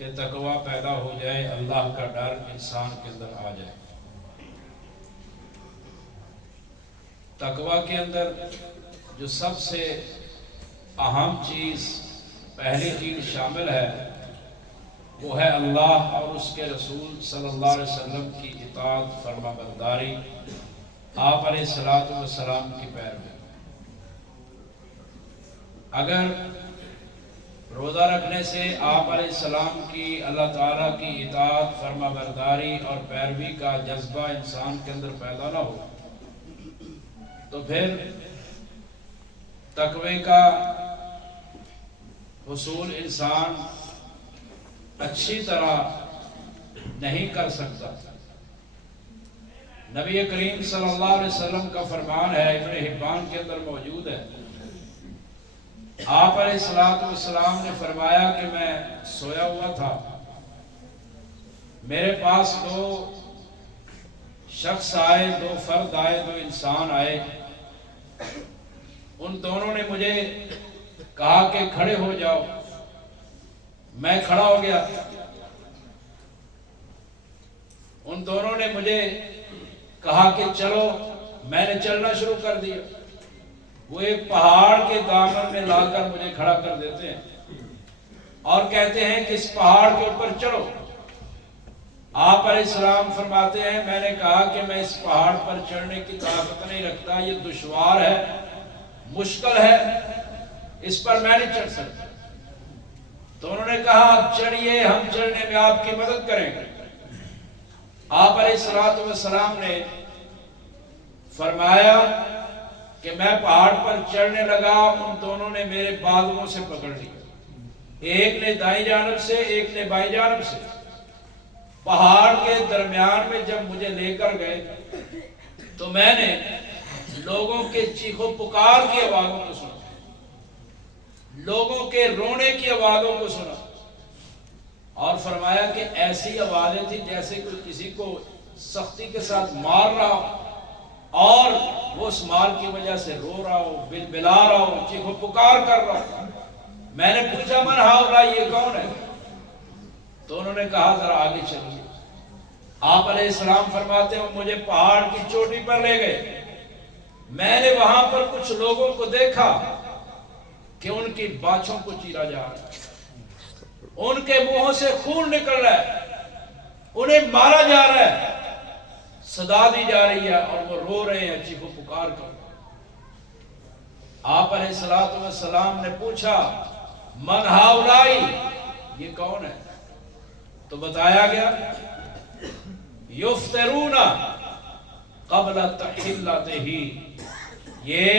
کہ تقوی پیدا ہو جائے، اللہ کا ڈر انسان کے اندر آ جائے۔ تقوی کے اندر جو سب سے اہم چیز، پہلی چیز شامل ہے وہ ہے اللہ اور اس کے رسول صلی اللہ علیہ وسلم کی اطاعت، فرما برداری، آپ علیہ الصلوۃ والسلام کی پیروی۔ اگر روزہ رکھنے سے آپ علیہ السلام کی، اللہ تعالیٰ کی اطاعت، فرما برداری اور پیروی کا جذبہ انسان کے اندر پیدا نہ ہو تو پھر تقوی کا حصول انسان اچھی طرح نہیں کر سکتا۔ نبی کریم صلی اللہ علیہ وسلم کا فرمان ہے، ابن حبان کے اندر موجود ہے، آپ علیہ الصلوۃ والسلام نے فرمایا کہ میں سویا ہوا تھا، میرے پاس دو شخص آئے، دو فرد آئے، دو انسان آئے، ان دونوں نے مجھے کہا کہ کھڑے ہو جاؤ، میں کھڑا ہو گیا۔ ان دونوں نے مجھے کہا کہ چلو، میں نے چلنا شروع کر دیا۔ وہ ایک پہاڑ کے دامن میں لا کر مجھے کھڑا کر دیتے ہیں اور کہتے ہیں کہ اس پہاڑ کے اوپر چلو۔ آپ علیہ السلام فرماتے ہیں، میں نے کہا کہ میں اس پہاڑ پر چڑھنے کی طاقت نہیں رکھتا، یہ دشوار ہے، مشکل ہے، اس پر میں نہیں چڑھ سکتا۔ تو انہوں نے کہا آپ چڑھیے، ہم چڑھنے میں آپ کی مدد کریں گے۔ آپ علیہ الصلوۃ والسلام نے فرمایا کہ میں پہاڑ پر چڑھنے لگا، ان دونوں نے میرے بازوؤں سے پکڑ لیا، ایک نے دائیں جانب سے، ایک نے بائیں جانب سے۔ پہاڑ کے درمیان میں جب مجھے لے کر گئے تو میں نے لوگوں کے چیخ و پکار کی آوازوں کو سنا، لوگوں کے رونے کی آوازوں کو سنا، اور فرمایا کہ ایسی آوازیں تھی جیسے کوئی کسی کو سختی کے ساتھ مار رہا ہو اور وہ اس مار کی وجہ سے رو رہا ہو، بلبلا رہا ہو، چیخ و پکار کر رہا ہو۔ میں نے پوچھا من ہاؤلا، یہ کون ہے؟ تو انہوں نے کہا ذرا آگے چلیے۔ آپ علیہ السلام فرماتے ہیں مجھے پہاڑ کی چوٹی پر لے گئے، میں نے وہاں پر کچھ لوگوں کو دیکھا کہ ان کی باچھوں کو چیرا جا رہا ہے، ان کے منہوں سے خون نکل رہا ہے، انہیں مارا جا رہا ہے، صدا دی جا رہی ہے اور وہ رو رہے ہیں، چیخ و پکار کر رہے ہیں۔ آپ علیہ الصلوۃ والسلام نے پوچھا من ہاؤلائی، یہ کون ہے؟ تو بتایا گیا یفطرون قبل تحلتہ، یہ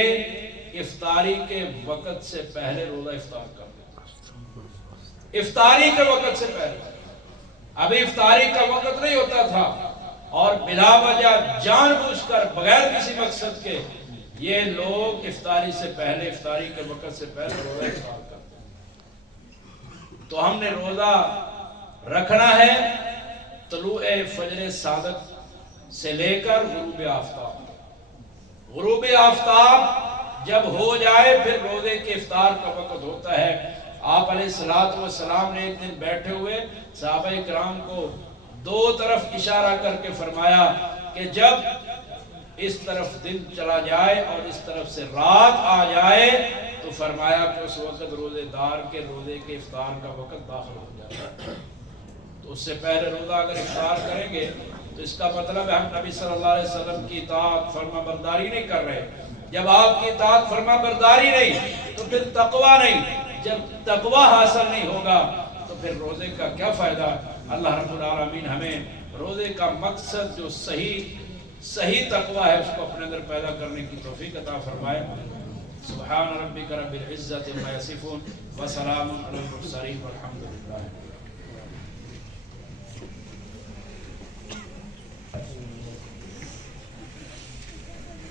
افطاری کے وقت سے پہلے روزہ افطار کرتے، افطاری کے وقت سے پہلے، ابھی افطاری کا وقت نہیں ہوتا تھا اور بلا وجہ جان بوجھ کر بغیر کسی مقصد کے یہ لوگ افطاری سے پہلے، افطاری کے وقت سے پہلے روزہ افطار کرتے ہیں۔ تو ہم نے روزہ رکھنا ہے طلوع فجر صادق سے لے کر غروب آفتاب۔ غروب آفتاب جب ہو جائے پھر روزے کے افطار کا وقت ہوتا ہے۔ آپ علیہ الصلوۃ والسلام نے ایک دن بیٹھے ہوئے صحابہ کرام کو دو طرف اشارہ کر کے فرمایا کہ جب اس طرف دن چلا جائے اور اس طرف سے رات آ جائے تو فرمایا کہ اس وقت روزے دار کے روزے کے افطار کا وقت داخل ہو جاتا ہے۔ تو اس سے پہلے روزہ اگر افطار کریں گے تو اس کا مطلب ہے ہم نبی صلی اللہ علیہ وسلم کی اطاعت فرما برداری نہیں کر رہے۔ جب آپ کی اطاعت فرما برداری نہیں تو پھر تقویٰ نہیں، جب تقویٰ حاصل نہیں ہوگا تو پھر روزے کا کیا فائدہ؟ اللہ رب العالمین ہمیں روزے کا مقصد جو صحیح تقویٰ ہے اس کو اپنے اندر پیدا کرنے کی توفیق عطا فرمائے۔ سبحان ربک رب العزت عما یصفون وسلام علی المرسلین والحمد للہ۔